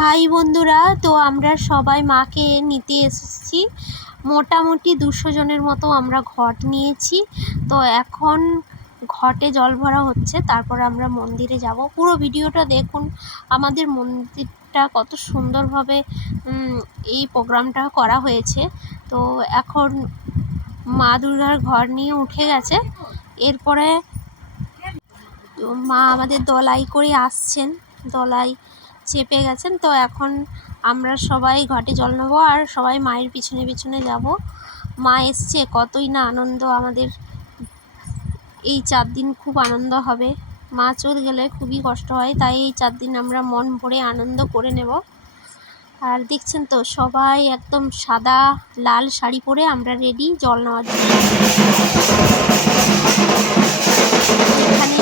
High বন্ধুরা, তো আমরা সবাই মাকে নিতে এসেছি। মোটামুটি 200 জনের মতো আমরা ঘট নিয়েছি। তো এখন ঘটে জল ভরা হচ্ছে, তারপর আমরা মন্দিরে যাব। পুরো ভিডিওটা দেখুন। আমাদের মন্দিরটা কত সুন্দরভাবে এই প্রোগ্রামটা করা হয়েছে। তো এখন মা দুর্গার ঘর নিয়ে উঠে গেছে। এরপরে মা আমাদের দোলাই করে আসছেন, দোলাই চেপে গেছেন। তো এখন আমরা সবাই ঘটে জল নেবো আর সবাই মায়ের পিছনে পিছনে যাব। মা এসছে, কতই না আনন্দ আমাদের। এই 4 দিন খুব আনন্দ হবে। মা চলে গেলে খুবই কষ্ট হয়, তাই এই 4 দিন আমরা মন ভরে আনন্দ করে নেব। আর দেখছেন তো, সবাই একদম সাদা লাল শাড়ি পরে আমরা রেডি জল নেওয়ার জন্য। এখানে